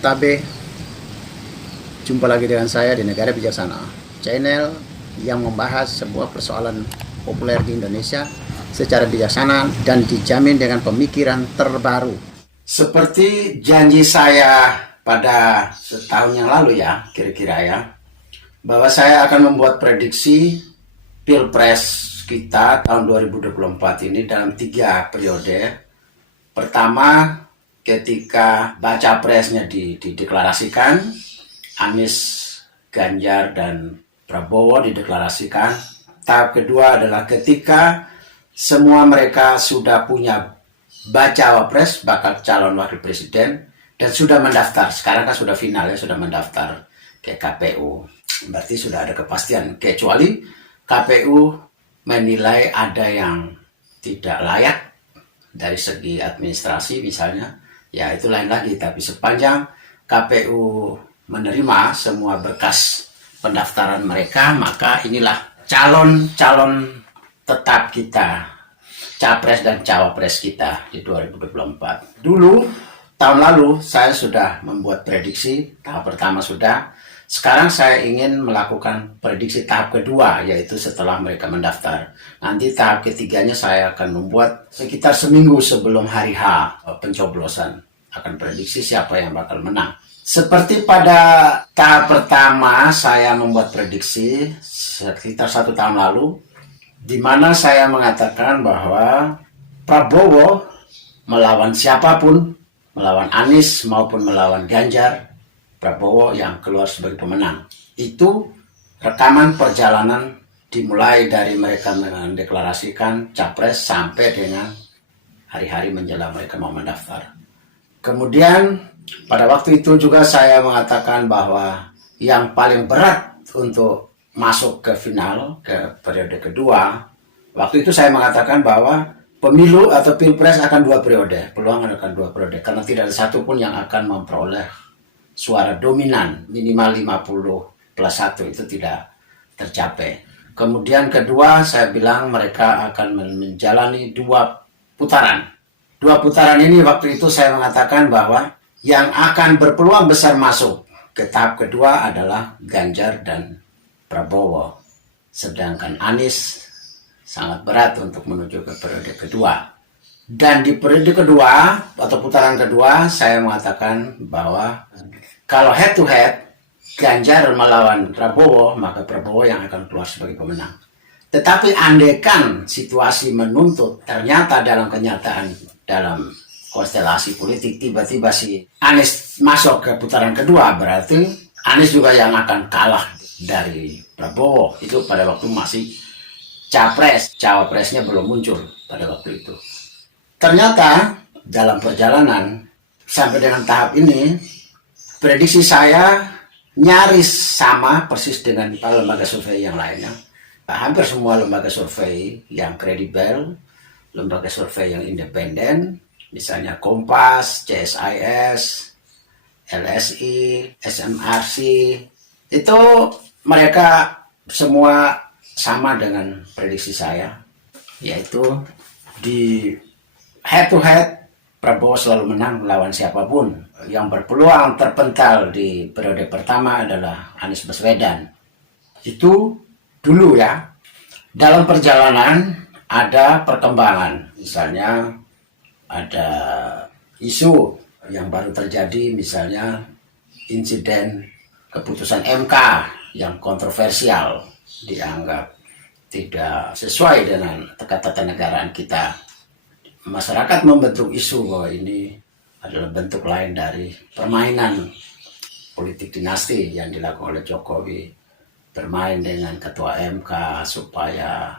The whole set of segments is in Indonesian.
Tabe, jumpa lagi dengan saya di Negara Bijaksana, channel yang membahas sebuah persoalan populer di Indonesia secara bijaksana dan dijamin dengan pemikiran terbaru. Seperti janji saya pada setahun yang lalu ya, kira-kira ya, bahwa saya akan membuat prediksi Pilpres kita tahun 2024 ini dalam 3 periode. Pertama, ketika baca presnya dideklarasikan, Anies, Ganjar, dan Prabowo dideklarasikan. Tahap kedua adalah ketika semua mereka sudah punya baca wapres, bakal calon wakil presiden, dan sudah mendaftar. Sekarang kan sudah final ya, sudah mendaftar ke KPU. Berarti sudah ada kepastian, kecuali KPU menilai ada yang tidak layak dari segi administrasi misalnya, ya itu lain lagi. Tapi sepanjang KPU menerima semua berkas pendaftaran mereka, maka inilah calon-calon tetap kita, capres dan cawapres kita di 2024. Dulu, tahun lalu saya sudah membuat prediksi, tahap pertama sudah. Sekarang saya ingin melakukan prediksi tahap kedua, yaitu setelah mereka mendaftar. Nanti tahap ketiganya saya akan membuat sekitar seminggu sebelum hari H pencoblosan. Akan prediksi siapa yang bakal menang. Seperti pada tahap pertama saya membuat prediksi sekitar 1 tahun lalu, di mana saya mengatakan bahwa Prabowo melawan siapapun, melawan Anies maupun melawan Ganjar, Prabowo yang keluar sebagai pemenang. Itu rekaman perjalanan dimulai dari mereka mendeklarasikan capres sampai dengan hari-hari menjelang mereka mau mendaftar. Kemudian pada waktu itu juga saya mengatakan bahwa yang paling berat untuk masuk ke final, ke periode kedua, waktu itu saya mengatakan bahwa pemilu atau pilpres akan 2 periode, peluang akan 2 periode, karena tidak ada satupun yang akan memperoleh suara dominan minimal 50+1, itu tidak tercapai. Kemudian kedua, saya bilang mereka akan menjalani 2 putaran. 2 putaran ini waktu itu saya mengatakan bahwa yang akan berpeluang besar masuk ke tahap kedua adalah Ganjar dan Prabowo. Sedangkan Anies sangat berat untuk menuju ke periode kedua. Dan di periode kedua atau putaran kedua saya mengatakan bahwa kalau head to head Ganjar melawan Prabowo, maka Prabowo yang akan keluar sebagai pemenang. Tetapi andaikan situasi menuntut, ternyata dalam kenyataan, dalam konstelasi politik tiba-tiba si Anies masuk ke putaran kedua, berarti Anies juga yang akan kalah dari Prabowo. Itu pada waktu masih capres, cawapresnya belum muncul pada waktu itu. Ternyata dalam perjalanan sampai dengan tahap ini, prediksi saya nyaris sama persis dengan lembaga survei yang lainnya. Hampir semua lembaga survei yang kredibel, lembaga survei yang independen, misalnya Kompas, CSIS, LSI, SMRC, itu mereka semua sama dengan prediksi saya, yaitu di head to head Prabowo selalu menang melawan siapapun. Yang berpeluang terpental di periode pertama adalah Anies Baswedan. Itu dulu ya. Dalam perjalanan ada perkembangan, misalnya ada isu yang baru terjadi, misalnya insiden keputusan MK yang kontroversial, dianggap tidak sesuai dengan ketatanegaraan kita. Masyarakat membentuk isu bahwa ini adalah bentuk lain dari permainan politik dinasti yang dilakukan oleh Jokowi, bermain dengan ketua MK supaya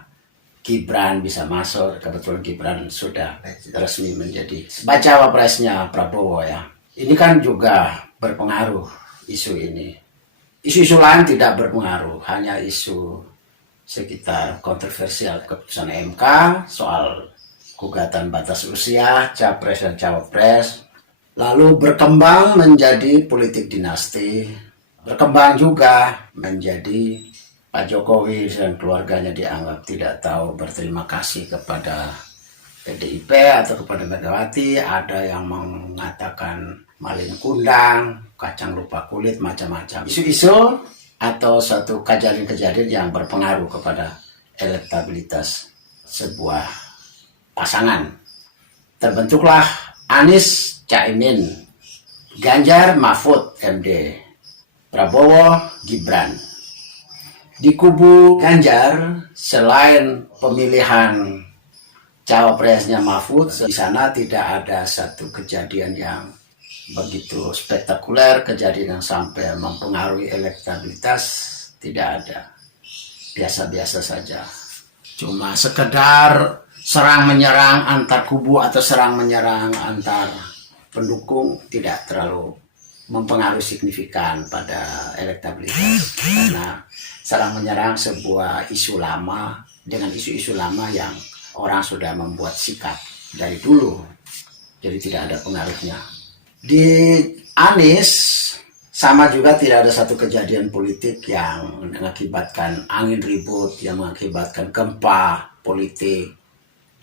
Gibran bisa masuk. Kebetulan Gibran sudah resmi menjadi bacawa presnya Prabowo ya. Ini kan juga berpengaruh isu ini. Isu-isu lain tidak berpengaruh, hanya isu sekitar kontroversial keputusan MK soal gugatan batas usia capres dan cawapres, lalu berkembang menjadi politik dinasti, berkembang juga menjadi Pak Jokowi dan keluarganya dianggap tidak tahu berterima kasih kepada PDIP atau kepada Megawati, ada yang mengatakan malin kundang, kacang lupa kulit, macam-macam. Isu-isu atau suatu kejadian-kejadian yang berpengaruh kepada elektabilitas sebuah pasangan. Terbentuklah Anies Caimin, Ganjar Mahfud MD, Prabowo Gibran. Di kubu Ganjar, selain pemilihan cawapresnya Mahfud, di sana tidak ada satu kejadian yang begitu spektakuler, kejadian yang sampai mempengaruhi elektabilitas, tidak ada. Biasa-biasa saja. Cuma sekedar serang menyerang antar kubu atau serang menyerang antar pendukung, tidak terlalu mempengaruhi signifikan pada elektabilitas, karena serang menyerang sebuah isu lama dengan isu-isu lama yang orang sudah membuat sikap dari dulu, jadi tidak ada pengaruhnya. Di Anies sama juga, tidak ada satu kejadian politik yang mengakibatkan angin ribut, yang mengakibatkan gempa politik,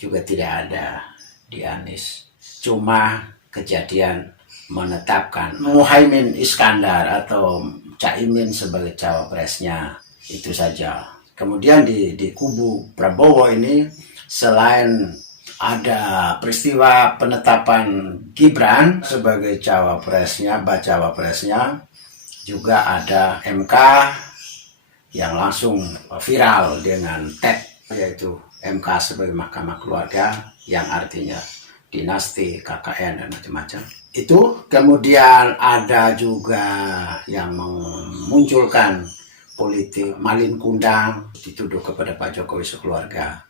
juga tidak ada di Anies. Cuma kejadian menetapkan Muhaimin Iskandar atau Caimin sebagai cawapresnya, itu saja. Kemudian di kubu Prabowo ini, selain ada peristiwa penetapan Gibran sebagai cawapresnya, bacawa presnya, juga ada MK yang langsung viral dengan tag, yaitu MK sebagai Mahkamah Keluarga, yang artinya dinasti, KKN, dan macam-macam. Itu kemudian ada juga yang memunculkan politik malin kundang, dituduh kepada Pak Jokowi sekeluarga,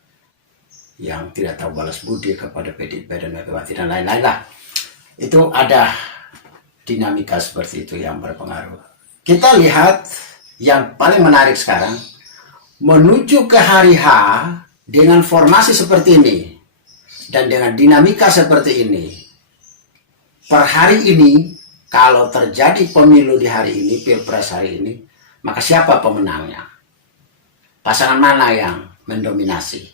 yang tidak tahu balas budi kepada PDIP dan Megawati dan lain-lain lah. Itu ada dinamika seperti itu yang berpengaruh. Kita lihat yang paling menarik sekarang, menuju ke hari H dengan formasi seperti ini dan dengan dinamika seperti ini. Per hari ini, kalau terjadi pemilu di hari ini, pilpres hari ini, maka siapa pemenangnya? Pasangan mana yang mendominasi?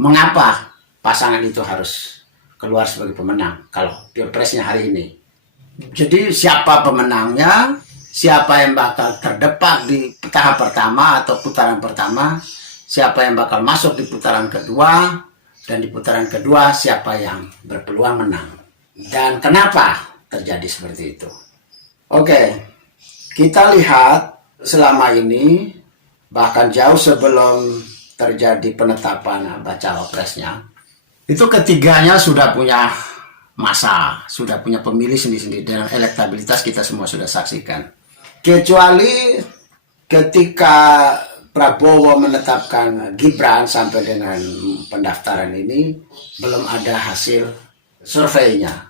Mengapa pasangan itu harus keluar sebagai pemenang kalau pilpresnya hari ini? Jadi siapa pemenangnya, siapa yang bakal terdepak di tahap pertama atau putaran pertama, siapa yang bakal masuk di putaran kedua, dan di putaran kedua siapa yang berpeluang menang. Dan kenapa terjadi seperti itu? Oke, kita lihat selama ini, bahkan jauh sebelum terjadi penetapan bacawa presnya, itu ketiganya sudah punya masa, sudah punya pemilih sendiri-sendiri, dan elektabilitas kita semua sudah saksikan. Kecuali ketika Prabowo menetapkan Gibran sampai dengan pendaftaran ini, belum ada hasil surveinya.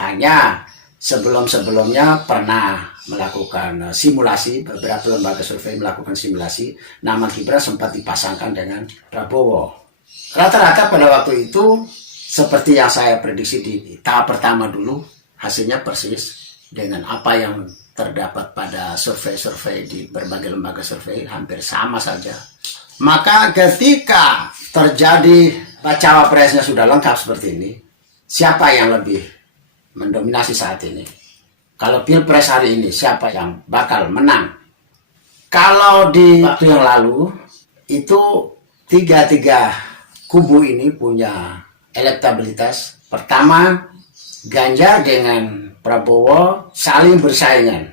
Hanya sebelum-sebelumnya pernah melakukan simulasi, beberapa lembaga survei melakukan simulasi, nama Gibran sempat dipasangkan dengan Prabowo. Rata-rata pada waktu itu, seperti yang saya prediksi di tahap pertama dulu, hasilnya persis dengan apa yang terdapat pada survei-survei di berbagai lembaga survei, hampir sama saja. Maka ketika terjadi bacawa presnya sudah lengkap seperti ini, siapa yang lebih mendominasi saat ini? Kalau pilpres hari ini, siapa yang bakal menang? Kalau di waktu yang lalu, itu tiga kubu ini punya elektabilitas. Pertama, Ganjar dengan Prabowo saling bersaingan.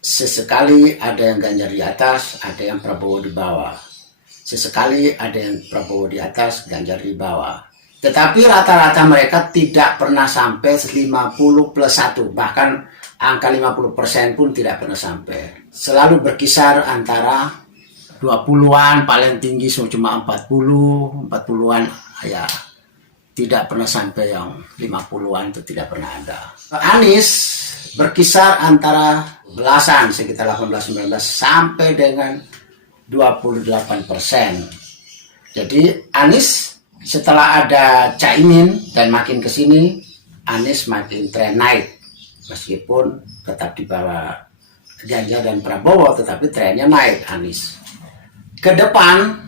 Sesekali ada yang Ganjar di atas, ada yang Prabowo di bawah. Sesekali ada yang Prabowo di atas, Ganjar di bawah. Tetapi rata-rata mereka tidak pernah sampai 50+1. Bahkan angka 50% pun tidak pernah sampai. Selalu berkisar antara 20-an, paling tinggi cuma 40-an, ya. Tidak pernah sampai yang 50-an, itu tidak pernah ada. Anies berkisar antara belasan, sekitar 18-19 sampai dengan 28%. Jadi Anies setelah ada Caimin dan makin ke sini, Anies makin tren naik. Meskipun tetap di bawah Ganjar dan Prabowo, tetapi trennya naik Anies. Ke depan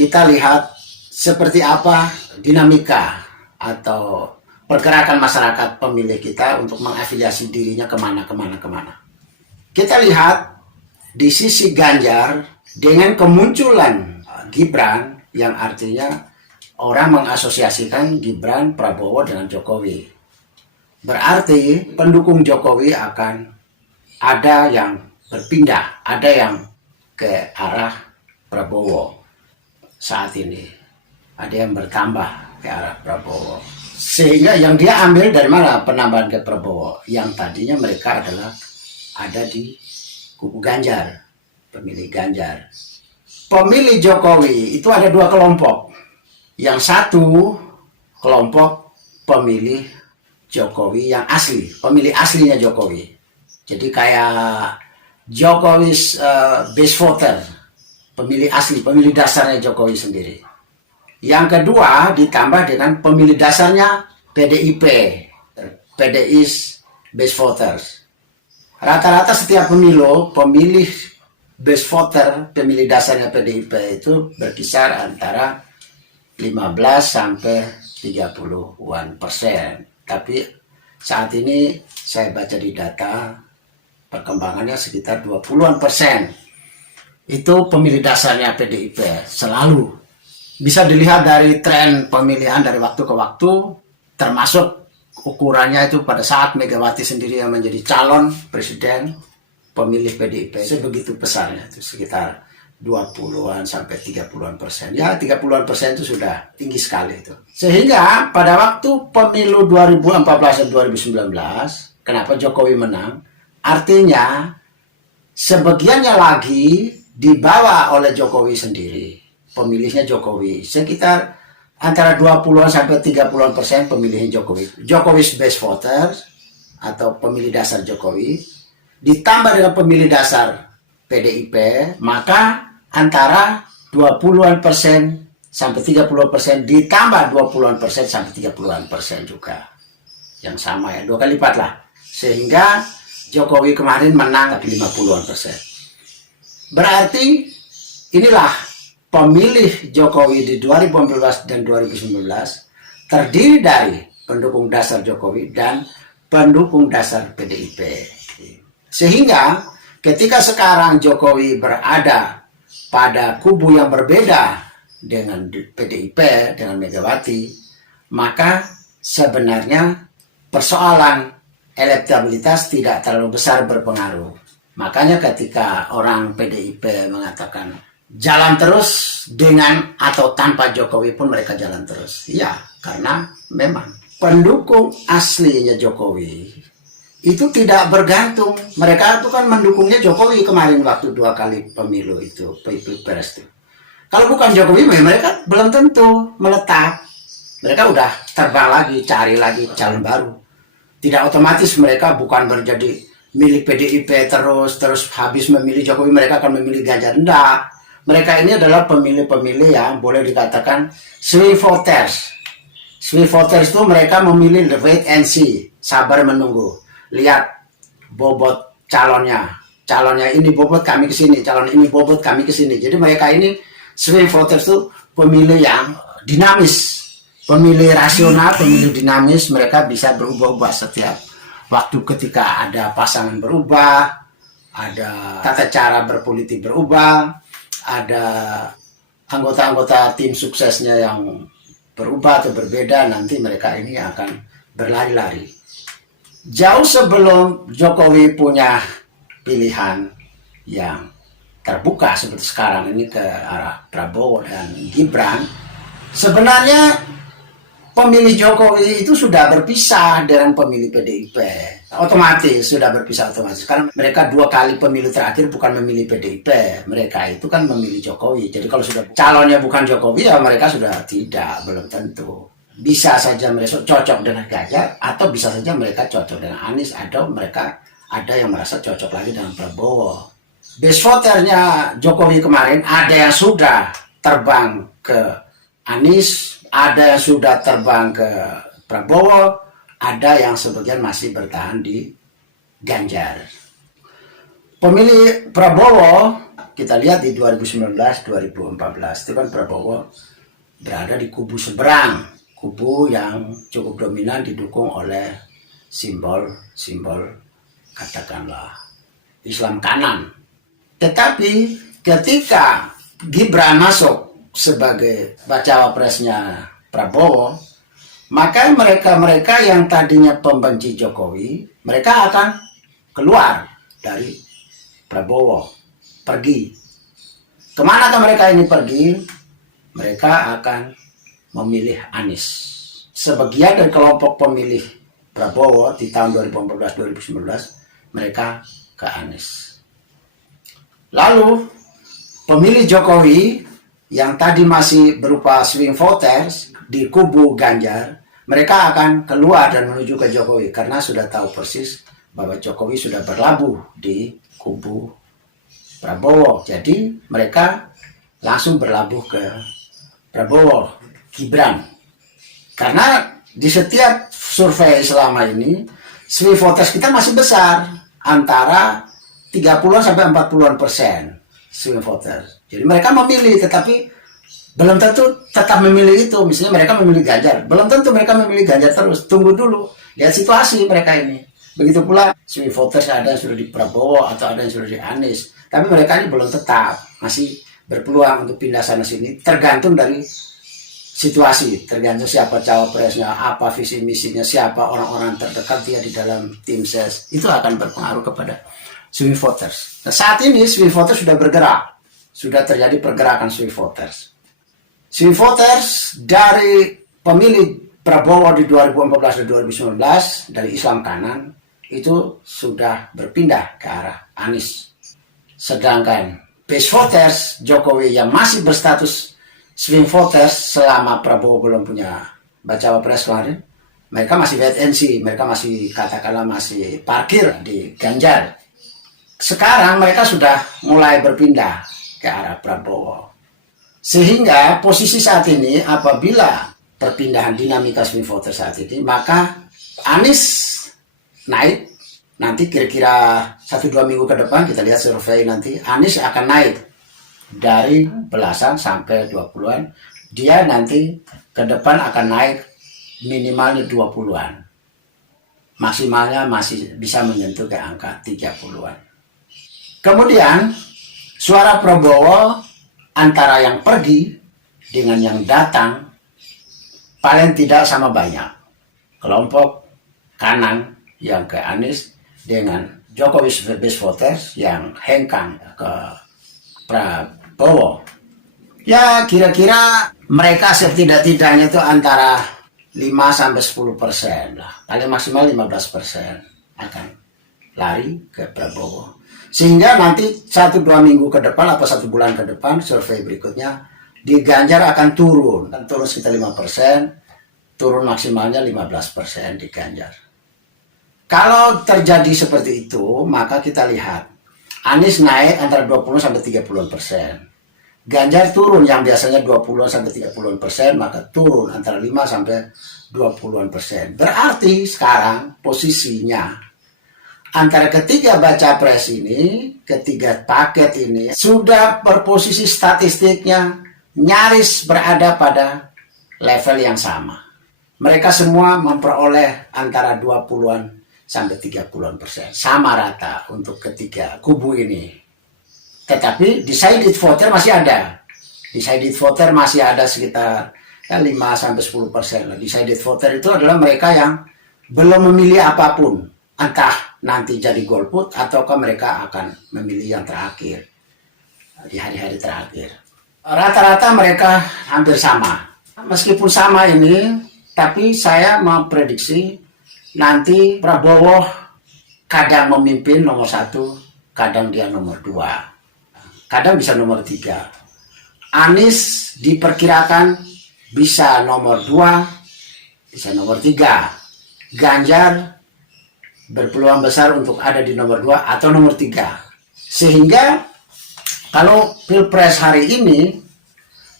kita lihat seperti apa dinamika atau pergerakan masyarakat pemilih kita untuk mengafiliasi dirinya kemana. Kita lihat di sisi Ganjar dengan kemunculan Gibran, yang artinya orang mengasosiasikan Gibran, Prabowo dengan Jokowi. Berarti pendukung Jokowi akan ada yang berpindah, ada yang ke arah Prabowo saat ini. Ada yang bertambah ke arah Prabowo. Sehingga yang dia ambil dari mana penambahan ke Prabowo? Yang tadinya mereka adalah ada di kubu Ganjar, pemilih Ganjar. Pemilih Jokowi itu ada dua kelompok. Yang satu kelompok pemilih Jokowi yang asli, pemilih aslinya Jokowi. Jadi kayak Jokowi's base voter, pemilih asli, pemilih dasarnya Jokowi sendiri. Yang kedua ditambah dengan pemilih dasarnya PDIP, PDI's base voters. Rata-rata setiap pemilu, pemilih base voter, pemilih dasarnya PDIP itu berkisar antara 15 sampai 30-an%. Tapi saat ini saya baca di data perkembangannya sekitar 20-an%. Itu pemilih dasarnya PDIP selalu. Bisa dilihat dari tren pemilihan dari waktu ke waktu, termasuk ukurannya itu pada saat Megawati sendiri yang menjadi calon presiden, pemilih PDIP sebegitu besarnya, itu sekitar 20-an sampai 30-an%. Ya 30-an% itu sudah tinggi sekali itu. Sehingga pada waktu pemilu 2014 dan 2019, kenapa Jokowi menang? Artinya sebagiannya lagi dibawa oleh Jokowi sendiri. Pemilihnya Jokowi sekitar antara 20-an sampai 30-an% pemilihnya Jokowi. Jokowi's base voters atau pemilih dasar Jokowi ditambah dengan pemilih dasar PDIP, maka antara 20-an% sampai 30-an% ditambah 20-an% sampai 30-an% juga. Yang sama ya, 2 kali lipat lah. Sehingga Jokowi kemarin menang 50-an%. Berarti inilah pemilih Jokowi di 2014 dan 2019 terdiri dari pendukung dasar Jokowi dan pendukung dasar PDIP. Sehingga ketika sekarang Jokowi berada pada kubu yang berbeda dengan PDIP, dengan Megawati, maka sebenarnya persoalan elektabilitas tidak terlalu besar berpengaruh. Makanya ketika orang PDIP mengatakan jalan terus dengan atau tanpa Jokowi pun mereka jalan terus. Ya, karena memang pendukung aslinya Jokowi itu tidak bergantung. Mereka itu kan mendukungnya Jokowi kemarin waktu 2 kali pemilu itu, Pilpres itu. Kalau bukan Jokowi, mereka belum tentu menetap. Mereka udah terbang lagi, cari lagi calon baru. Tidak otomatis mereka bukan menjadi milik PDIP terus habis memilih Jokowi mereka akan memilih Ganjar. Enggak. Mereka ini adalah pemilih-pemilih yang boleh dikatakan swing voters. Swing voters itu mereka memilih wait and see, sabar menunggu. Lihat bobot calonnya. Calonnya ini bobot kami ke sini, calon ini bobot kami ke sini. Jadi mereka ini swing voters itu pemilih yang dinamis. Pemilih rasional, pemilih dinamis, mereka bisa berubah-ubah setiap waktu ketika ada pasangan berubah, ada tata cara berpolitik berubah, ada anggota-anggota tim suksesnya yang berubah atau berbeda, nanti mereka ini akan berlari-lari. Jauh sebelum Jokowi punya pilihan yang terbuka seperti sekarang ini ke arah Prabowo dan Gibran, sebenarnya pemilih Jokowi itu sudah berpisah dengan pemilih PDIP. Otomatis sudah berpisah otomatis. Karena mereka 2 kali pemilu terakhir bukan memilih PDIP. Mereka itu kan memilih Jokowi. Jadi kalau sudah calonnya bukan Jokowi, ya mereka sudah tidak, belum tentu. Bisa saja mereka cocok dengan Ganjar, atau bisa saja mereka cocok dengan Anies, atau mereka ada yang merasa cocok lagi dengan Prabowo. Base voternya Jokowi kemarin ada yang sudah terbang ke Anies, ada yang sudah terbang ke Prabowo, ada yang sebagian masih bertahan di Ganjar. Pemilih Prabowo, kita lihat di 2019-2014, itu kan Prabowo berada di kubu seberang, kubu yang cukup dominan didukung oleh simbol-simbol katakanlah Islam kanan. Tetapi ketika Gibran masuk sebagai bacawa presnya Prabowo, maka mereka-mereka yang tadinya pembenci Jokowi, mereka akan keluar dari Prabowo, pergi. Kemanakah mereka ini pergi? Mereka akan memilih Anies. Sebagian dari kelompok pemilih Prabowo di tahun 2014-2019, mereka ke Anies. Lalu pemilih Jokowi yang tadi masih berupa swing voters di kubu Ganjar, mereka akan keluar dan menuju ke Jokowi karena sudah tahu persis bahwa Jokowi sudah berlabuh di kubu Prabowo. Jadi mereka langsung berlabuh ke Prabowo, Gibran. Karena di setiap survei selama ini swing voters kita masih besar, antara 30-an sampai 40-an% swing voters. Jadi mereka memilih, tetapi belum tentu tetap memilih itu. Misalnya mereka memilih Ganjar, belum tentu mereka memilih Ganjar terus. Tunggu dulu, lihat situasi mereka ini. Begitu pula swing voters, ada yang sudah di Prabowo atau ada yang sudah di Anies. Tapi mereka ini belum tetap, masih berpeluang untuk pindah sana sini. Tergantung dari situasi, tergantung siapa cawapresnya, apa visi misinya, siapa orang-orang terdekat dia di dalam tim ses. Itu akan berpengaruh kepada swing voters. Nah, saat ini swing voters sudah bergerak, sudah terjadi pergerakan swing voters. Swing voters dari pemilih Prabowo di 2014 dan 2019 dari Islam kanan itu sudah berpindah ke arah Anies. Sedangkan base voters Jokowi yang masih berstatus swing voters selama Prabowo belum punya bacawa pres kemarin, mereka masih wait and see, mereka masih katakanlah masih parkir di Ganjar. Sekarang mereka sudah mulai berpindah ke arah Prabowo. Sehingga posisi saat ini apabila perpindahan dinamika swing voter saat ini, maka Anies naik. Nanti kira-kira 1-2 minggu ke depan kita lihat survei nanti, Anies akan naik dari belasan sampai 20-an. Dia nanti ke depan akan naik minimalnya 20-an. Maksimalnya masih bisa menyentuh ke angka 30-an. Kemudian suara Prabowo antara yang pergi dengan yang datang paling tidak sama banyak. Kelompok kanan yang ke Anies dengan Jokowi base voters yang hengkang ke Prabowo. Ya kira-kira mereka setidak-tidaknya itu antara 5-10% lah. Paling maksimal 15% akan lari ke Prabowo. Sehingga nanti 1-2 minggu ke depan atau 1 bulan ke depan survei berikutnya di Ganjar akan turun sekitar 5%, turun maksimalnya 15% di Ganjar. Kalau terjadi seperti itu, maka kita lihat Anies naik antara 20-30%. Ganjar turun yang biasanya 20-30%, maka turun antara 5-20%. Berarti sekarang posisinya antara ketiga baca pres ini, ketiga paket ini sudah berposisi statistiknya nyaris berada pada level yang sama. Mereka semua memperoleh antara 20-an sampai 30-an%. Sama rata untuk ketiga kubu ini. Tetapi decided voter masih ada. Decided voter masih ada sekitar 5-10%. Decided voter itu adalah mereka yang belum memilih apapun. Entah nanti jadi golput ataukah mereka akan memilih yang terakhir di hari-hari terakhir. Rata-rata mereka hampir sama. Meskipun sama ini, tapi saya memprediksi nanti Prabowo kadang memimpin nomor 1, kadang dia nomor 2, kadang bisa nomor 3. Anies diperkirakan bisa nomor 2, bisa nomor 3. Ganjar berpeluang besar untuk ada di nomor 2 atau nomor 3. Sehingga kalau Pilpres hari ini,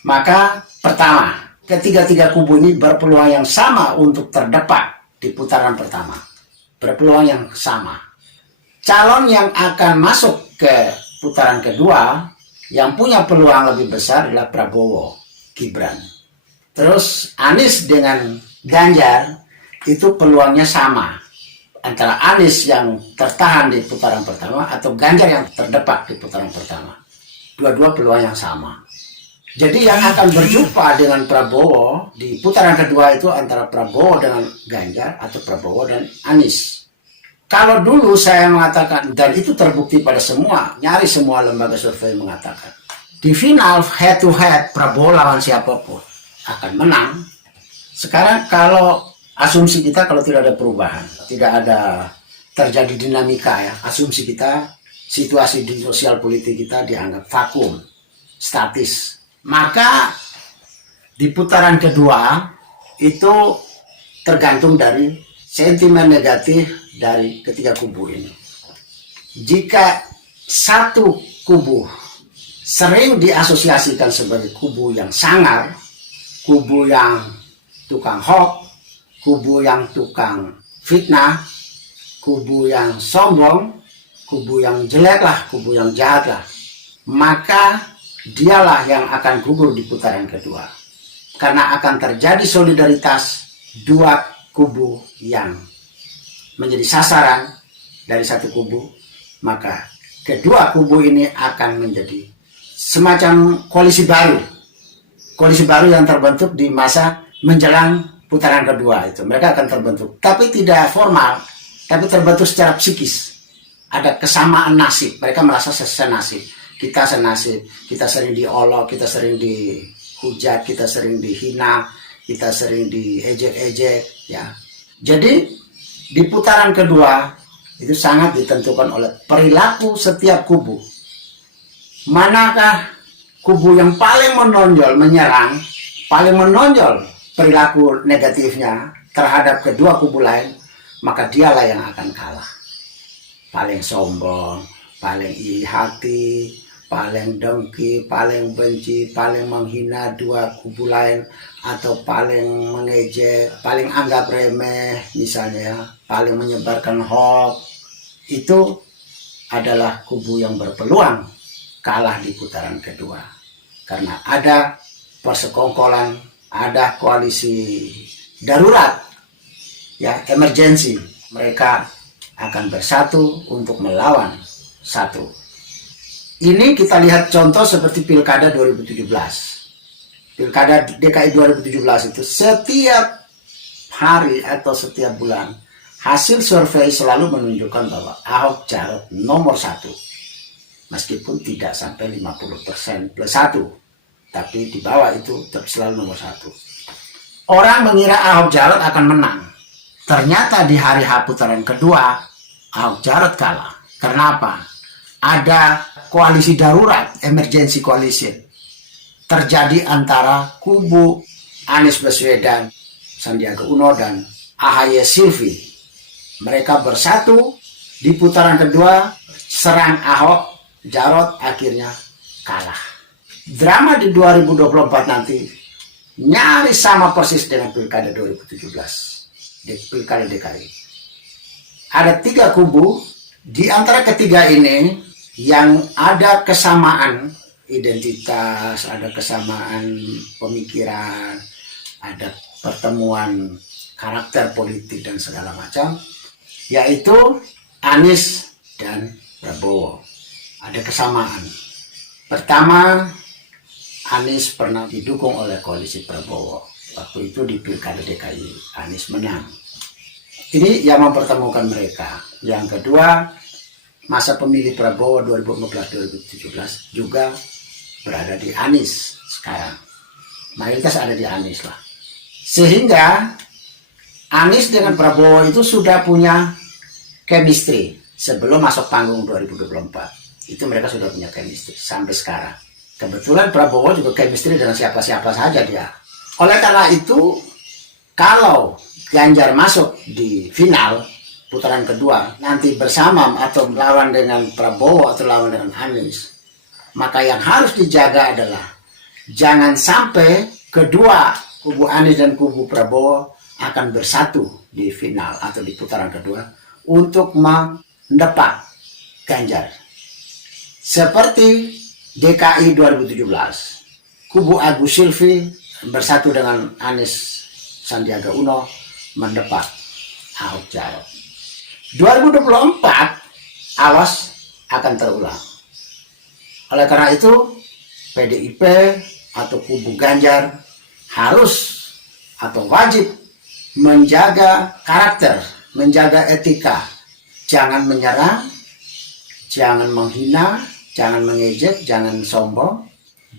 maka pertama, ketiga-tiga kubu ini berpeluang yang sama untuk terdepan di putaran pertama. Berpeluang yang sama. Calon yang akan masuk ke putaran kedua, yang punya peluang lebih besar adalah Prabowo, Gibran. Terus Anies dengan Ganjar itu peluangnya sama. Antara Anies yang tertahan di putaran pertama atau Ganjar yang terdepak di putaran pertama. Dua-dua peluang yang sama. Jadi yang akan berjumpa dengan Prabowo di putaran kedua itu antara Prabowo dengan Ganjar atau Prabowo dan Anies. Kalau dulu saya mengatakan, dan itu terbukti pada semua, nyaris semua lembaga survei mengatakan, di final head to head Prabowo lawan siapapun akan menang. Sekarang kalau asumsi kita kalau tidak ada perubahan, tidak ada terjadi dinamika ya, asumsi kita situasi di sosial politik kita dianggap vakum, statis. Maka di putaran kedua itu tergantung dari sentimen negatif dari ketiga kubu ini. Jika satu kubu sering diasosiasikan sebagai kubu yang sangar, kubu yang tukang hoax, kubu yang tukang fitnah, kubu yang sombong, kubu yang jelek lah, kubu yang jahat lah, maka dialah yang akan gugur di putaran kedua. Karena akan terjadi solidaritas dua kubu yang menjadi sasaran dari satu kubu, maka kedua kubu ini akan menjadi semacam koalisi baru. Koalisi baru yang terbentuk di masa menjelang putaran kedua itu. Mereka akan terbentuk, tapi tidak formal, tapi terbentuk secara psikis. Ada kesamaan nasib, mereka merasa senasib. Kita senasib, kita sering diolok, kita sering dihujat, kita sering dihina, kita sering diejek-ejek, ya. Jadi di putaran kedua itu sangat ditentukan oleh perilaku setiap kubu. Manakah kubu yang paling menonjol menyerang, paling menonjol perilaku negatifnya terhadap kedua kubu lain, maka dialah yang akan kalah. Paling sombong, paling iri hati, paling dengki, paling benci, paling menghina dua kubu lain, atau paling mengejek, paling anggap remeh misalnya ya, paling menyebarkan hoax, itu adalah kubu yang berpeluang kalah di putaran kedua. Karena ada persekongkolan, ada koalisi darurat, ya, emergensi. Mereka akan bersatu untuk melawan satu. Ini kita lihat contoh seperti Pilkada 2017. Pilkada DKI 2017 itu setiap hari atau setiap bulan hasil survei selalu menunjukkan bahwa Ahok Jarot nomor 1. Meskipun tidak sampai 50% plus 1. Tapi di bawah itu tetap selalu nomor 1. Orang mengira Ahok Jarot akan menang. Ternyata di hari H putaran kedua Ahok Jarot kalah. Kenapa? Ada koalisi darurat, emergency coalition, terjadi antara kubu Anies Baswedan, Sandiaga Uno, dan AHY Silvi. Mereka bersatu di putaran kedua, serang Ahok Jarot, akhirnya kalah. Drama di 2024 nanti nyaris sama persis dengan Pilkada 2017 di Pilkada DKI. Ada 3 kubu, di antara ketiga ini yang ada kesamaan identitas, ada kesamaan pemikiran, ada pertemuan karakter politik dan segala macam, yaitu Anies dan Prabowo. Ada kesamaan. Pertama, Anies pernah didukung oleh koalisi Prabowo. Waktu itu di Pilkada DKI, Anies menang. Ini yang mempertemukan mereka. Yang kedua, masa pemilih Prabowo 2015-2017 juga berada di Anies sekarang. Mayoritas ada di Anies lah. Sehingga Anies dengan Prabowo itu sudah punya chemistry sebelum masuk panggung 2024. Itu mereka sudah punya chemistry sampai sekarang. Kebetulan Prabowo juga chemistry dengan siapa-siapa saja dia. Oleh karena itu, kalau Ganjar masuk di final putaran kedua, nanti bersama atau melawan dengan Prabowo atau lawan dengan Anies, maka yang harus dijaga adalah jangan sampai kedua kubu Anies dan kubu Prabowo akan bersatu di final atau di putaran kedua untuk mendepak Ganjar. Seperti DKI 2017, kubu Agus Silvi bersatu dengan Anies Sandiaga Uno mendepak Ahok Jarot. 2024 awas akan terulang. Oleh karena itu PDIP atau kubu Ganjar harus atau wajib menjaga karakter, menjaga etika. Jangan menyerang, jangan menghina, jangan mengejek, jangan sombong,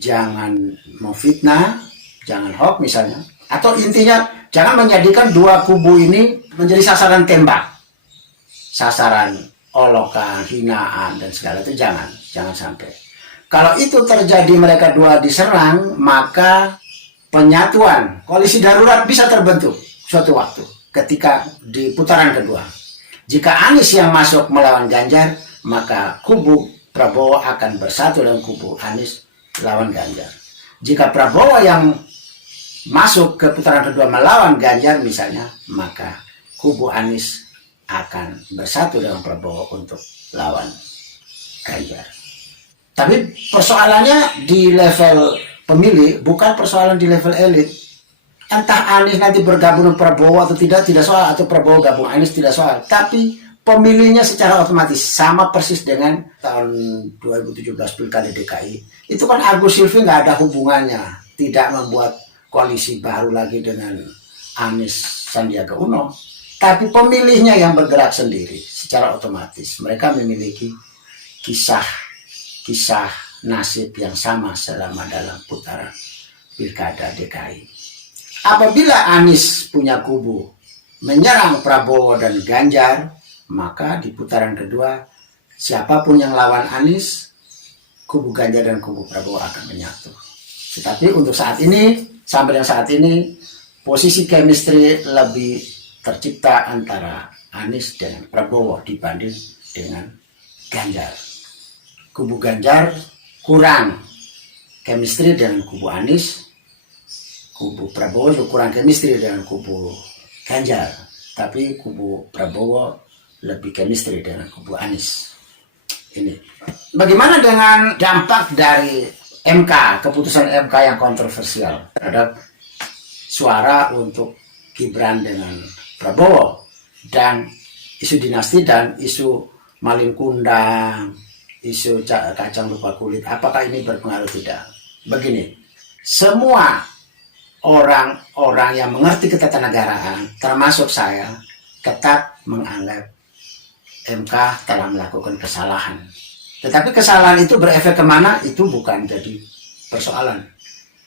jangan memfitnah, jangan hoax misalnya. Atau intinya jangan menjadikan dua kubu ini menjadi sasaran tembak, sasaran olokan, hinaan dan segala itu jangan sampai. Kalau itu terjadi mereka dua diserang, maka penyatuan koalisi darurat bisa terbentuk suatu waktu ketika di putaran kedua. Jika Anies yang masuk melawan Ganjar, maka kubu Prabowo akan bersatu dengan kubu Anies lawan Ganjar. Jika Prabowo yang masuk ke putaran kedua melawan Ganjar misalnya, maka kubu Anies akan bersatu dengan Prabowo untuk lawan Ganjar. Tapi persoalannya di level pemilih, bukan persoalan di level elit. Entah Anies nanti bergabung dengan Prabowo atau tidak soal, atau Prabowo gabung Anies tidak soal. Tapi pemilihnya secara otomatis sama persis dengan tahun 2017 Pilkada DKI. Itu kan Agus Silvi nggak ada hubungannya, tidak membuat koalisi baru lagi dengan Anies Sandiaga Uno. Tapi pemilihnya yang bergerak sendiri secara otomatis. Mereka memiliki kisah nasib yang sama selama dalam putaran Pilkada DKI. Apabila Anies punya kubu menyerang Prabowo dan Ganjar, maka di putaran kedua siapapun yang lawan Anies, kubu Ganjar dan kubu Prabowo akan menyatu. Tetapi untuk saat ini, sampai dengan saat ini, posisi chemistry lebih tercipta antara Anies dengan Prabowo dibanding dengan Ganjar. Kubu Ganjar kurang chemistry dengan kubu Anies, kubu Prabowo juga kurang chemistry dengan kubu Ganjar, tapi kubu Prabowo lebih chemistry dengan kubu Anies. Ini bagaimana dengan dampak dari MK, keputusan MK yang kontroversial terhadap suara untuk Gibran dengan Prabowo, dan isu dinasti dan isu maling kundang, isu kacang lupa kulit, apakah ini berpengaruh tidak? Begini, semua orang-orang yang mengerti ketatanegaraan, termasuk saya, ketat menganggap MK telah melakukan kesalahan. Tetapi kesalahan itu berefek kemana? Itu bukan jadi persoalan.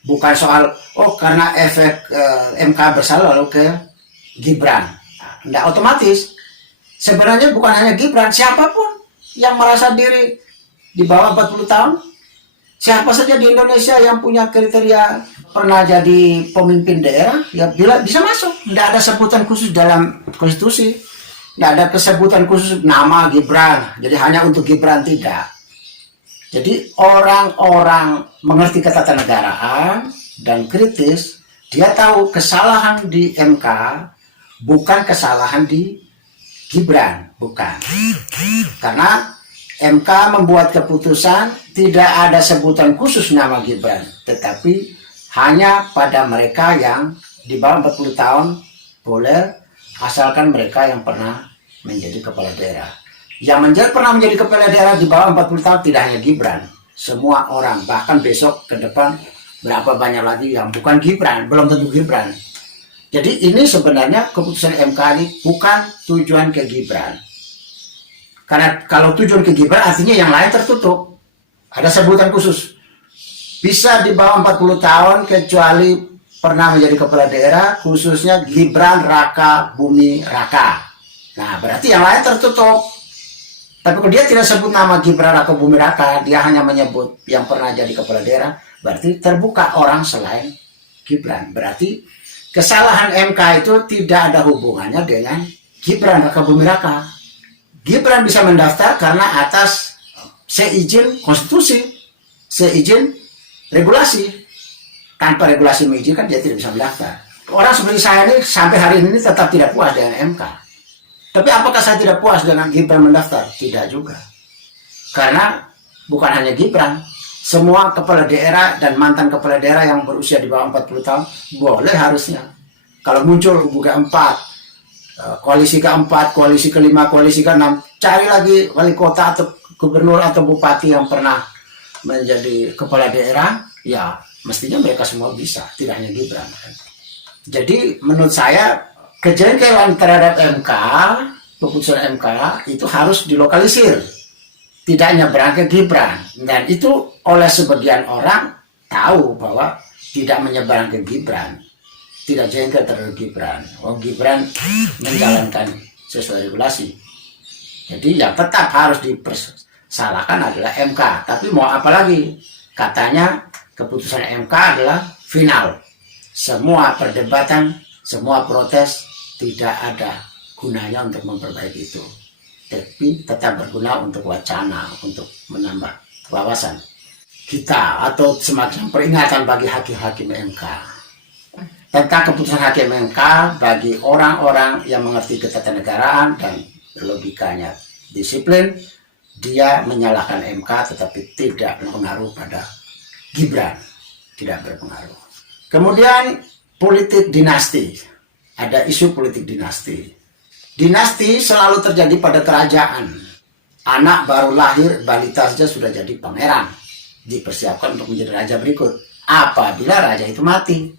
Bukan soal, karena efek MK bersalah lalu ke Gibran. Tidak otomatis. Sebenarnya bukan hanya Gibran, siapapun yang merasa diri di bawah 40 tahun, siapa saja di Indonesia yang punya kriteria pernah jadi pemimpin daerah, ya bisa masuk. Tidak ada sebutan khusus dalam konstitusi, tidak ada kesebutan khusus nama Gibran, jadi hanya untuk Gibran, tidak. Jadi orang-orang mengerti ketatanegaraan dan kritis, dia tahu kesalahan di MK bukan kesalahan di Gibran, bukan. Karena MK membuat keputusan tidak ada sebutan khusus nama Gibran, tetapi hanya pada mereka yang di bawah 40 tahun boleh, asalkan mereka yang pernah menjadi kepala daerah. Yang pernah menjadi kepala daerah di bawah 40 tahun tidak hanya Gibran, semua orang, bahkan besok ke depan berapa banyak lagi yang bukan Gibran, belum tentu Gibran. Jadi ini sebenarnya keputusan MK ini bukan tujuan ke Gibran. Karena kalau tujuan ke Gibran artinya yang lain tertutup. Ada sebutan khusus. Bisa di bawah 40 tahun kecuali pernah menjadi kepala daerah, khususnya Gibran Raka Bumi Raka. Nah, berarti yang lain tertutup. Tapi kalau dia tidak sebut nama Gibran Raka Bumi Raka, dia hanya menyebut yang pernah jadi kepala daerah, berarti terbuka orang selain Gibran. Berarti kesalahan MK itu tidak ada hubungannya dengan Gibran Raka Bumi Raka. Gibran bisa mendaftar karena atas seizin konstitusi, seizin regulasi. Tanpa regulasi mengizinkan dia tidak bisa mendaftar. Orang seperti saya ini sampai hari ini tetap tidak puas dengan MK. Tapi apakah saya tidak puas dengan Gibran mendaftar? Tidak juga. Karena bukan hanya Gibran, Semua kepala daerah dan mantan kepala daerah yang berusia di bawah 40 tahun boleh harusnya. Kalau muncul kubu keempat, koalisi keempat, koalisi kelima, koalisi keenam, cari lagi wali kota atau gubernur atau bupati yang pernah menjadi kepala daerah, ya mestinya mereka semua bisa, tidak hanya Gibran. Jadi menurut saya kejengkelan terhadap MK, keputusan MK itu harus dilokalisir, tidak hanya berangkat Gibran. Dan itu oleh sebagian orang tahu bahwa tidak menyeberang ke Gibran, tidak jengkel terhadap Gibran. Gibran menjalankan sesuai regulasi. Jadi yang tetap harus dipersalahkan adalah MK. Tapi mau apa lagi? Katanya keputusan MK adalah final. Semua perdebatan, semua protes tidak ada gunanya untuk memperbaiki itu. Tapi tetap berguna untuk wacana, untuk menambah wawasan kita atau semacam peringatan bagi hakim-hakim MK tentang keputusan hakim MK bagi orang-orang yang mengerti ketatanegaraan dan logikanya disiplin. Dia menyalahkan MK tetapi tidak berpengaruh pada Gibran, tidak berpengaruh. Kemudian politik dinasti, ada isu politik dinasti. Dinasti selalu terjadi pada kerajaan. Anak baru lahir, balita saja sudah jadi pangeran, dipersiapkan untuk menjadi raja berikut apabila raja itu mati.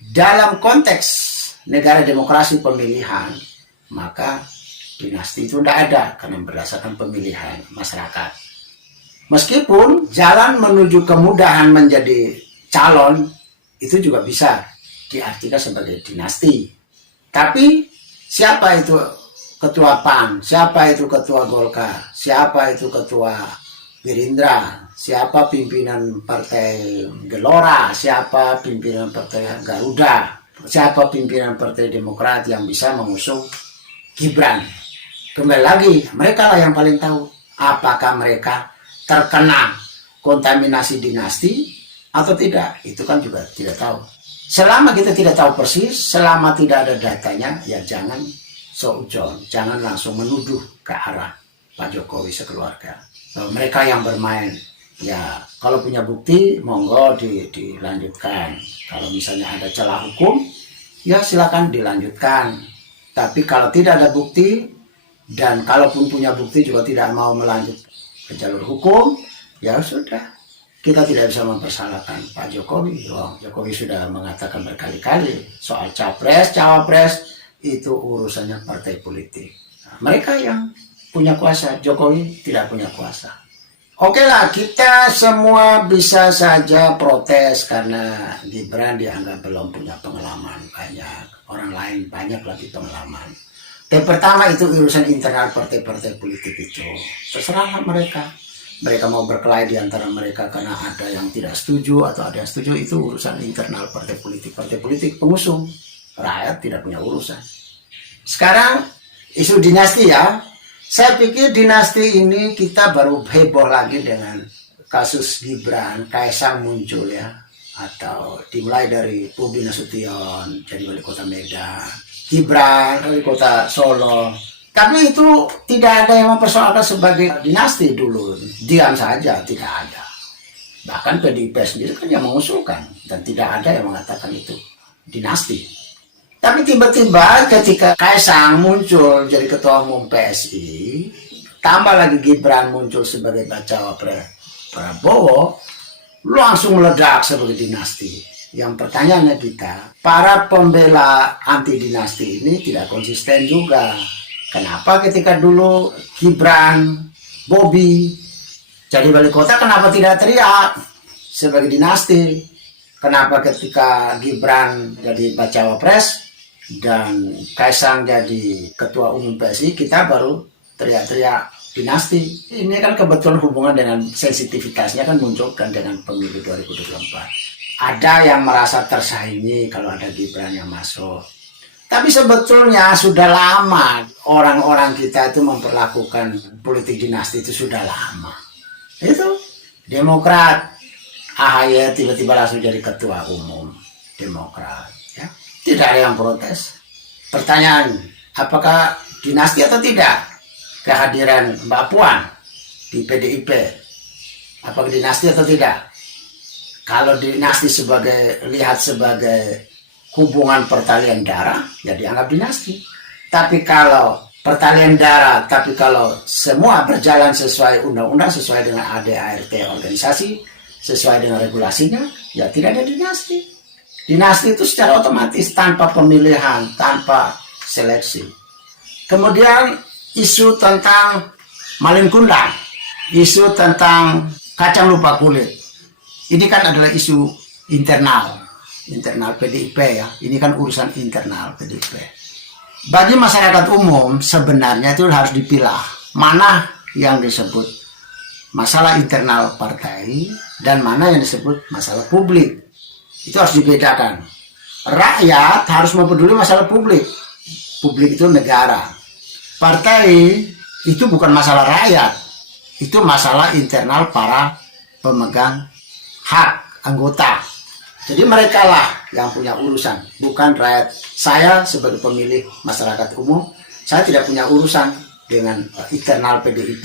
Dalam konteks negara demokrasi pemilihan, maka dinasti itu tidak ada karena berdasarkan pemilihan masyarakat. Meskipun jalan menuju kemudahan menjadi calon itu juga bisa diartikan sebagai dinasti. Tapi siapa itu ketua PAN, siapa itu ketua Golkar, siapa itu ketua Gerindra, siapa pimpinan partai Gelora, siapa pimpinan partai Garuda, siapa pimpinan partai Demokrat yang bisa mengusung Gibran. Kembali lagi, mereka lah yang paling tahu apakah mereka terkena kontaminasi dinasti atau tidak. Itu kan juga tidak tahu. Selama kita tidak tahu persis, selama tidak ada datanya, ya jangan seujon, jangan langsung menuduh ke arah Pak Jokowi sekeluarga. Mereka yang bermain, ya kalau punya bukti monggo dilanjutkan. Kalau misalnya ada celah hukum, ya silakan dilanjutkan. Tapi kalau tidak ada bukti dan kalaupun punya bukti juga tidak mau melanjut ke jalur hukum, ya sudah, kita tidak bisa mempersalahkan Pak Jokowi. Jokowi sudah mengatakan berkali-kali soal capres, cawapres itu urusannya partai politik. Nah, mereka yang punya kuasa, Jokowi tidak punya kuasa. Oke lah, kita semua bisa saja protes karena Gibran dianggap belum punya pengalaman banyak. Orang lain banyak lagi pengalaman. Yang pertama itu urusan internal partai-partai politik itu. Terserah mereka. Mereka mau berkelahi di antara mereka karena ada yang tidak setuju atau ada yang setuju, itu urusan internal partai politik. Partai politik pengusung, rakyat tidak punya urusan. Sekarang isu dinasti ya. Saya pikir dinasti ini kita baru heboh lagi dengan kasus Gibran, Kaisang muncul ya. Atau dimulai dari Bobi Nasution jadi wali kota Medan, Gibran wali kota Solo. Tapi itu tidak ada yang mempersoalkan sebagai dinasti dulu. Diam saja, tidak ada. Bahkan PDIP sendiri kan yang mengusulkan dan tidak ada yang mengatakan itu dinasti. Tapi tiba-tiba ketika Kaisang muncul jadi ketua umum PSI, tambah lagi Gibran muncul sebagai bacawa Prabowo, langsung meledak sebagai dinasti. Yang pertanyaannya kita, para pembela anti dinasti ini tidak konsisten juga. Kenapa ketika dulu Gibran, Bobi jadi wali kota, kenapa tidak teriak sebagai dinasti? Kenapa ketika Gibran jadi bacawa pres dan Kaisang jadi ketua umum PSI, kita baru teriak-teriak dinasti? Ini kan kebetulan hubungan dengan sensitivitasnya kan muncul kan dengan pemilu 2024. Ada yang merasa tersaingi kalau ada Gibran yang masuk. Tapi sebetulnya sudah lama orang-orang kita itu memperlakukan politik dinasti, itu sudah lama. Itu Demokrat, AHY tiba-tiba langsung jadi ketua umum Demokrat. Ya. Tidak ada yang protes. Pertanyaan, apakah dinasti atau tidak kehadiran Mbak Puan di PDIP? Apakah dinasti atau tidak? Kalau dinasti lihat sebagai hubungan pertalian darah, ya dianggap dinasti. Tapi kalau pertalian darah, tapi kalau semua berjalan sesuai undang-undang, sesuai dengan ADART organisasi, sesuai dengan regulasinya, ya tidak ada dinasti. Dinasti itu secara otomatis tanpa pemilihan, tanpa seleksi. Kemudian isu tentang maling kundang, isu tentang kacang lupa kulit. Ini kan adalah isu internal PDIP ya. Ini kan urusan internal PDIP. Bagi masyarakat umum sebenarnya itu harus dipilah mana yang disebut masalah internal partai dan mana yang disebut masalah publik. Itu harus dibedakan. Rakyat harus mempeduli masalah publik. Publik itu negara. Partai itu bukan masalah rakyat. Itu masalah internal para pemegang hak anggota. Jadi mereka lah yang punya urusan, bukan rakyat. Saya sebagai pemilih masyarakat umum, saya tidak punya urusan dengan internal PDIP.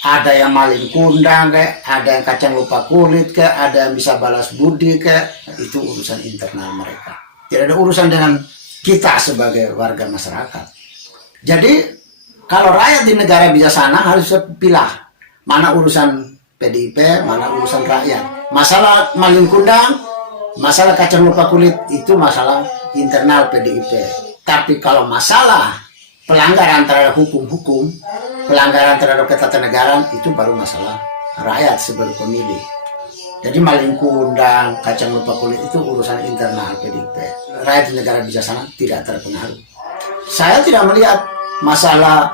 Ada yang maling kundang kayak, ada yang kacang lupa kulit kayak, ada yang bisa balas budi kayak, itu urusan internal mereka. Tidak ada urusan dengan kita sebagai warga masyarakat. Jadi kalau rakyat di negara bijaksana harus pilah mana urusan PDIP, mana urusan rakyat. Masalah maling kundang, masalah kacang lupa kulit itu masalah internal PDIP. Tapi kalau masalah pelanggaran terhadap hukum-hukum, pelanggaran terhadap ketatanegaraan, itu baru masalah rakyat sebagai pemilih. Jadi maling kundang, kacang lupa kulit itu urusan internal PDIP. Rakyat di negara bijaksana tidak terpengaruh. Saya tidak melihat masalah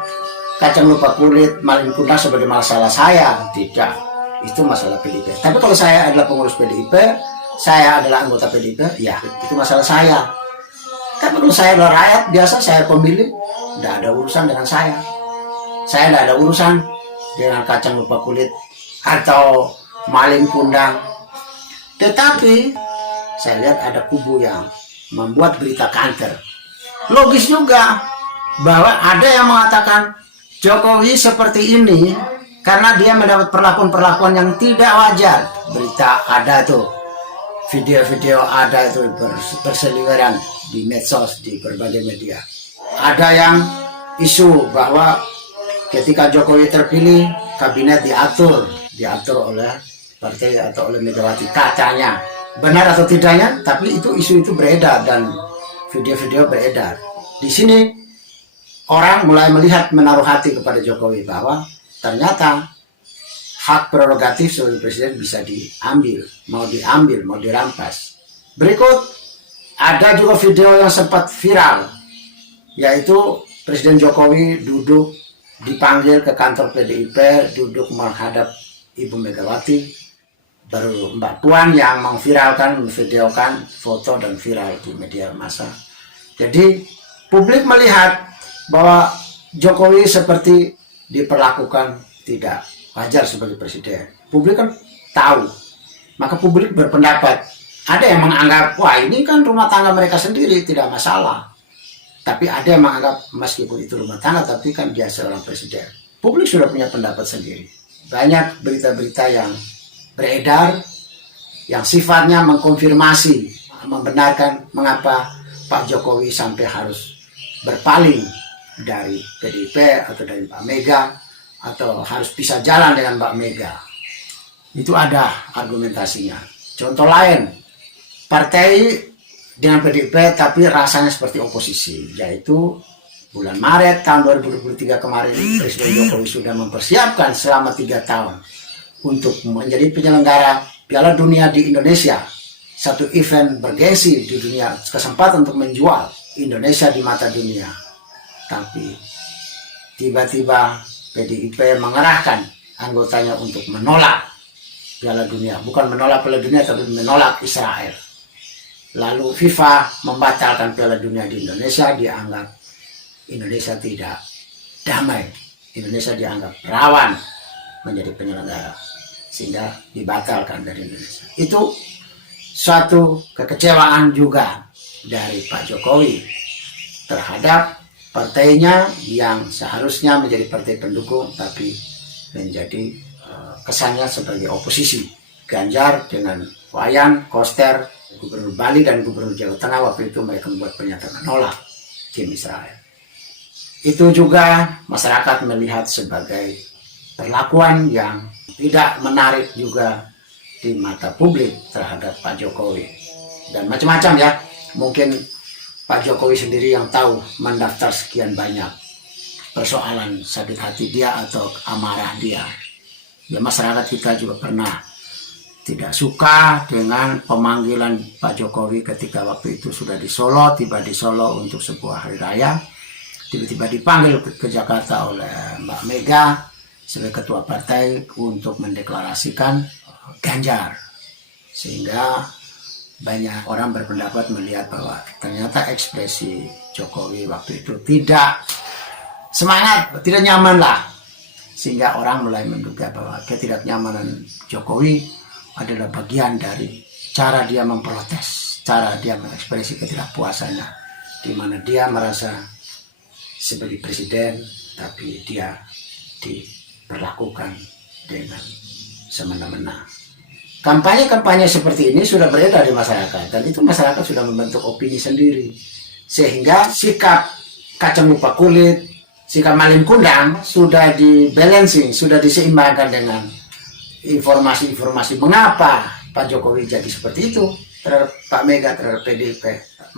kacang lupa kulit, maling kundang sebagai masalah saya, tidak. Itu masalah PDIP. Tapi kalau saya adalah pengurus PDIP, saya adalah anggota PDIP, ya itu masalah saya. Tapi kalau saya adalah rakyat biasa, saya pemilih, tidak ada urusan dengan saya. Saya tidak ada urusan dengan kacang lupa kulit atau maling kundang. Tetapi saya lihat ada kubu yang membuat berita kantor. Logis juga bahwa ada yang mengatakan Jokowi seperti ini karena dia mendapat perlakuan-perlakuan yang tidak wajar. Berita ada tuh, video-video ada itu berseliweran di medsos, di berbagai media. Ada yang isu bahwa ketika Jokowi terpilih, kabinet diatur oleh partai atau oleh Megawati, katanya. Benar atau tidaknya, tapi itu isu itu beredar dan video-video beredar. Di sini orang mulai melihat, menaruh hati kepada Jokowi bahwa ternyata hak prerogatif sebagai presiden bisa diambil, mau dirampas. Berikut ada juga video yang sempat viral, yaitu Presiden Jokowi duduk dipanggil ke kantor PDIP, duduk menghadap Ibu Megawati. Baru Mbak Puan yang memviralkan, memvideokan foto dan viral di media massa. Jadi publik melihat bahwa Jokowi seperti diperlakukan tidak wajar sebagai presiden. Publik kan tahu, maka publik berpendapat. Ada yang menganggap, wah ini kan rumah tangga mereka sendiri, tidak masalah. Tapi ada yang menganggap meskipun itu rumah tangga, tapi kan dia seorang presiden. Publik sudah punya pendapat sendiri. Banyak berita-berita yang beredar yang sifatnya mengkonfirmasi, membenarkan mengapa Pak Jokowi sampai harus berpaling dari PDIP atau dari Mbak Mega, atau harus pisah jalan dengan Mbak Mega. Itu ada argumentasinya. Contoh lain, partai dengan PDIP tapi rasanya seperti oposisi, yaitu bulan Maret tahun 2023 kemarin Presiden Jokowi sudah mempersiapkan selama 3 tahun untuk menjadi penyelenggara Piala Dunia di Indonesia, satu event bergengsi di dunia, kesempatan untuk menjual Indonesia di mata dunia. Tapi tiba-tiba PDIP mengerahkan anggotanya untuk menolak Piala Dunia, bukan menolak Piala Dunia tapi menolak Israel. Lalu FIFA membatalkan Piala Dunia di Indonesia, dianggap Indonesia tidak damai, Indonesia dianggap rawan menjadi penyelenggara, sehingga dibatalkan dari Indonesia. Itu suatu kekecewaan juga dari Pak Jokowi terhadap partainya yang seharusnya menjadi partai pendukung, tapi menjadi kesannya sebagai oposisi Ganjar dengan Wayan Koster, Gubernur Bali dan Gubernur Jawa Tengah waktu itu mereka membuat pernyataan menolak tim Israel. Itu juga masyarakat melihat sebagai perlakuan yang tidak menarik juga di mata publik terhadap Pak Jokowi. Dan macam-macam ya, mungkin Pak Jokowi sendiri yang tahu mendaftar sekian banyak persoalan sakit hati dia atau amarah dia. Ya, masyarakat kita juga pernah tidak suka dengan pemanggilan Pak Jokowi ketika waktu itu sudah di Solo, tiba di Solo untuk sebuah hari raya. Tiba-tiba dipanggil ke Jakarta oleh Mbak Mega sebagai ketua partai untuk mendeklarasikan Ganjar. Sehingga banyak orang berpendapat melihat bahwa ternyata ekspresi Jokowi waktu itu tidak semangat, tidak nyaman lah. Sehingga orang mulai menduga bahwa ketidaknyamanan Jokowi adalah bagian dari cara dia memprotes, cara dia mengekspresi ketidakpuasannya, di mana dia merasa sebagai presiden tapi dia diperlakukan dengan semena-mena. Kampanye-kampanye seperti ini sudah beredar di masyarakat, dan itu masyarakat sudah membentuk opini sendiri, sehingga sikap kacang lupa kulit, sikap maling kundang sudah dibalancing, sudah diseimbangkan dengan informasi-informasi mengapa Pak Jokowi jadi seperti itu terhadap Pak Mega, terhadap PDIP.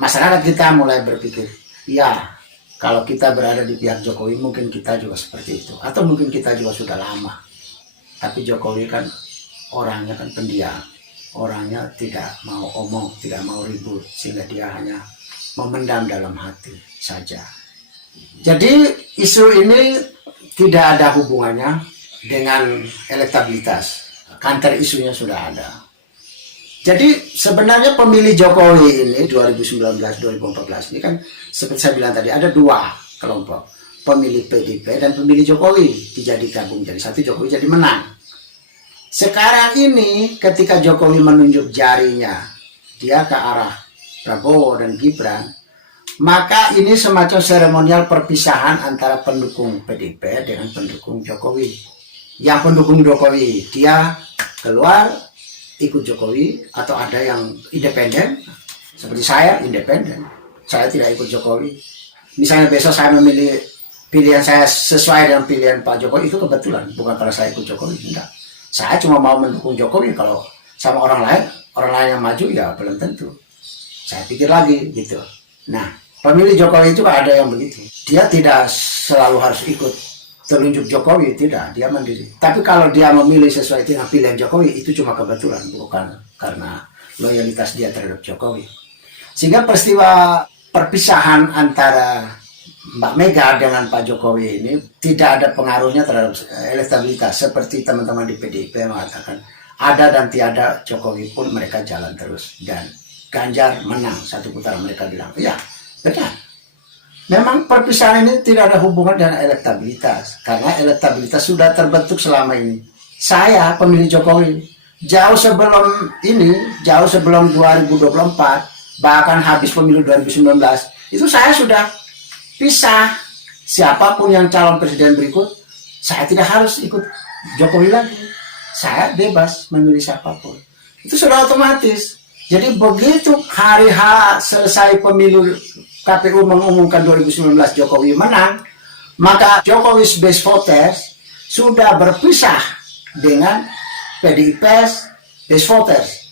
Masyarakat kita mulai berpikir, ya kalau kita berada di pihak Jokowi mungkin kita juga seperti itu, atau mungkin kita juga sudah lama. Tapi Jokowi kan orangnya kan pendiam, orangnya tidak mau omong, tidak mau ribut, sehingga dia hanya memendam dalam hati saja. Jadi isu ini tidak ada hubungannya dengan elektabilitas, kantor isunya sudah ada. Jadi sebenarnya pemilih Jokowi ini 2019-2014 ini kan seperti saya bilang tadi ada dua kelompok, pemilih PDIP dan pemilih Jokowi dijadikan gabung jadi satu, Jokowi jadi menang. Sekarang ini ketika Jokowi menunjuk jarinya dia ke arah Prabowo dan Gibran, maka ini semacam seremonial perpisahan antara pendukung PDIP dengan pendukung Jokowi. Yang pendukung Jokowi dia keluar ikut Jokowi, atau ada yang independen seperti saya independen, saya tidak ikut Jokowi. Misalnya besok saya memilih pilihan saya sesuai dengan pilihan Pak Jokowi, itu kebetulan, bukan karena saya ikut Jokowi, enggak. Saya cuma mau mendukung Jokowi. Kalau sama orang lain yang maju ya belum tentu. Saya pikir lagi gitu. Nah, pemilih Jokowi itu ada yang begitu. Dia tidak selalu harus ikut telunjuk Jokowi, tidak, dia mandiri. Tapi kalau dia memilih sesuai dengan pilihan Jokowi, itu cuma kebetulan, bukan karena loyalitas dia terhadap Jokowi. Sehingga peristiwa perpisahan antara Mbak Mega dengan Pak Jokowi ini tidak ada pengaruhnya terhadap elektabilitas. Seperti teman-teman di PDIP mengatakan, ada dan tiada Jokowi pun mereka jalan terus. Dan Ganjar menang satu putaran, mereka bilang, ya benar. Memang perpisahan ini tidak ada hubungan dengan elektabilitas, karena elektabilitas sudah terbentuk selama ini. Saya pemilih Jokowi, jauh sebelum ini, jauh sebelum 2024, bahkan habis pemilu 2019, itu saya sudah pisah. Siapapun yang calon presiden berikut, saya tidak harus ikut Jokowi lagi. Saya bebas memilih siapapun. Itu sudah otomatis. Jadi begitu hari H selesai pemilu, KPU mengumumkan 2019 Jokowi menang, maka Jokowi's base voters sudah berpisah dengan PDIP base voters.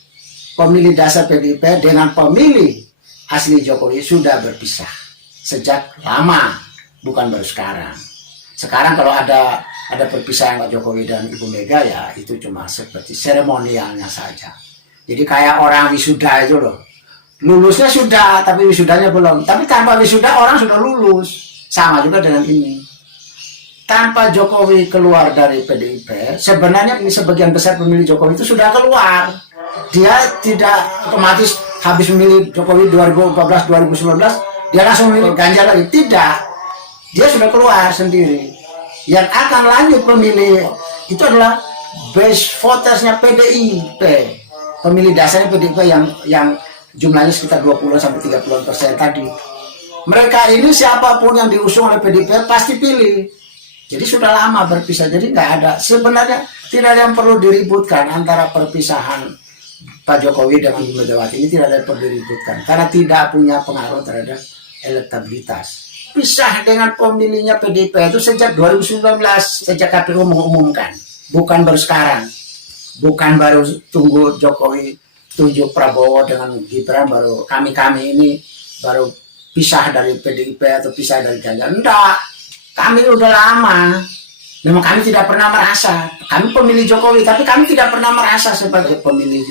Pemilih dasar PDIP dengan pemilih asli Jokowi sudah berpisah sejak lama, bukan baru sekarang. Sekarang kalau ada perpisahan Pak Jokowi dan Ibu Mega, ya itu cuma seperti seremonialnya saja. Jadi kayak orang wisuda itu loh. Lulusnya sudah, tapi wisudanya belum. Tapi tanpa wisuda orang sudah lulus. Sama juga dengan ini. Tanpa Jokowi keluar dari PDIP, sebenarnya ini sebagian besar pemilih Jokowi itu sudah keluar. Dia tidak otomatis habis memilih Jokowi 2014-2019, dia langsung memilih Ganjar lagi. Tidak. Dia sudah keluar sendiri. Yang akan lanjut pemilih itu adalah base votersnya PDIP. Pemilih dasarnya PDIP yang jumlahnya sekitar 20-30% tadi. Mereka ini siapapun yang diusung oleh PDIP pasti pilih. Jadi sudah lama berpisah, jadi nggak ada, sebenarnya tidak ada yang perlu diributkan antara perpisahan Pak Jokowi dengan Bu Megawati ini, tidak ada yang perlu diributkan karena tidak punya pengaruh terhadap elektabilitas. Pisah dengan pemilihnya PDIP itu sejak 2019, sejak KPU mengumumkan, bukan baru sekarang, bukan baru tunggu Jokowi tunjuk Prabowo dengan Gibran baru kami ini baru pisah dari PDIP atau pisah dari Ganjar. Enggak, kami udah lama. Memang kami tidak pernah merasa, kami pemilih Jokowi, tapi kami tidak pernah merasa sebagai pemilih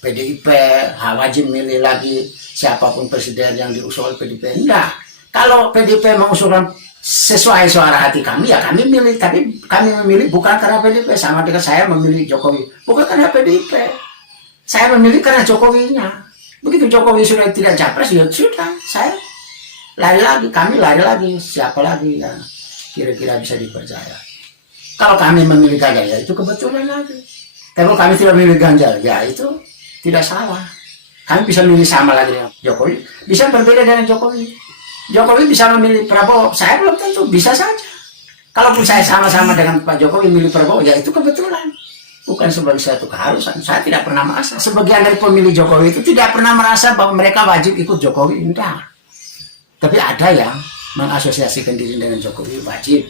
PDIP, wajib milih lagi siapapun presiden yang diusul oleh PDIP. Enggak, kalau PDIP mengusulkan sesuai suara hati kami, ya kami milih, tapi kami memilih bukan karena PDIP, sama dengan saya memilih Jokowi, bukan karena PDIP. Saya memilih karena Jokowinya. Begitu Jokowi sudah tidak capres, ya sudah, saya lari lagi, kami lari lagi, siapa lagi yang kira-kira bisa dipercaya. Kalau kami memilih Ganjar, ya itu kebetulan lagi. Kalau kami tidak memilih Ganjar, ya itu tidak salah. Kami bisa memilih sama lagi dengan Jokowi, bisa berbeda dengan Jokowi. Jokowi bisa memilih Prabowo, saya belum tentu, bisa saja. Kalaupun saya sama-sama dengan Pak Jokowi memilih Prabowo, ya itu kebetulan. Bukan sebagai satu keharusan. Saya tidak pernah merasa. Sebagian dari pemilih Jokowi itu tidak pernah merasa bahwa mereka wajib ikut Jokowi. Enggak. Tapi ada yang mengasosiasikan diri dengan Jokowi wajib.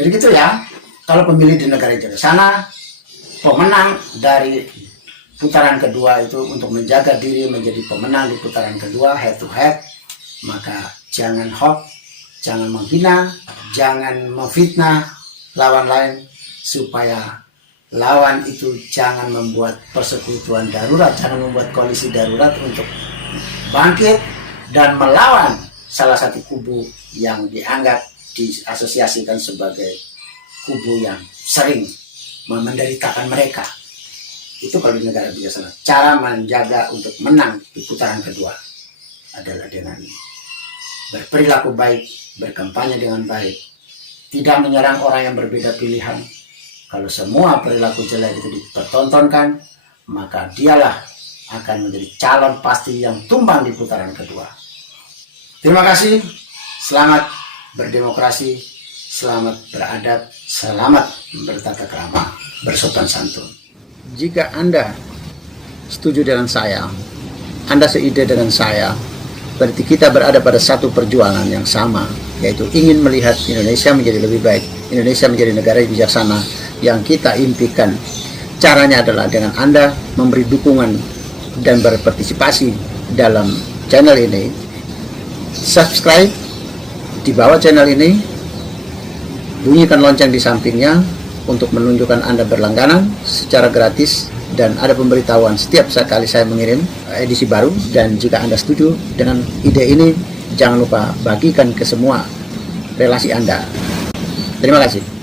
Jadi gitu ya. Kalau pemilih di negara di sana, pemenang dari putaran kedua itu untuk menjaga diri menjadi pemenang di putaran kedua head to head, maka jangan hoax, jangan menghina, jangan memfitnah lawan lain, supaya lawan itu jangan membuat persekutuan darurat, jangan membuat koalisi darurat untuk bangkit dan melawan salah satu kubu yang dianggap diasosiasikan sebagai kubu yang sering menderitakan mereka. Itu kalau di negara bijaksana. Cara menjaga untuk menang di putaran kedua adalah dengan berperilaku baik, berkampanye dengan baik, tidak menyerang orang yang berbeda pilihan. Kalau semua perilaku jelek itu dipertontonkan, maka dialah akan menjadi calon pasti yang tumbang di putaran kedua. Terima kasih, selamat berdemokrasi, selamat beradab, selamat bertata krama, bersopan santun. Jika Anda setuju dengan saya, Anda seide dengan saya, berarti kita berada pada satu perjuangan yang sama, yaitu ingin melihat Indonesia menjadi lebih baik, Indonesia menjadi negara yang bijaksana yang kita impikan. Caranya adalah dengan Anda memberi dukungan dan berpartisipasi dalam channel ini. Subscribe di bawah channel ini, bunyikan lonceng di sampingnya untuk menunjukkan Anda berlangganan secara gratis, dan ada pemberitahuan setiap kali saya mengirim edisi baru. Dan jika Anda setuju dengan ide ini, jangan lupa bagikan ke semua relasi Anda. Terima kasih.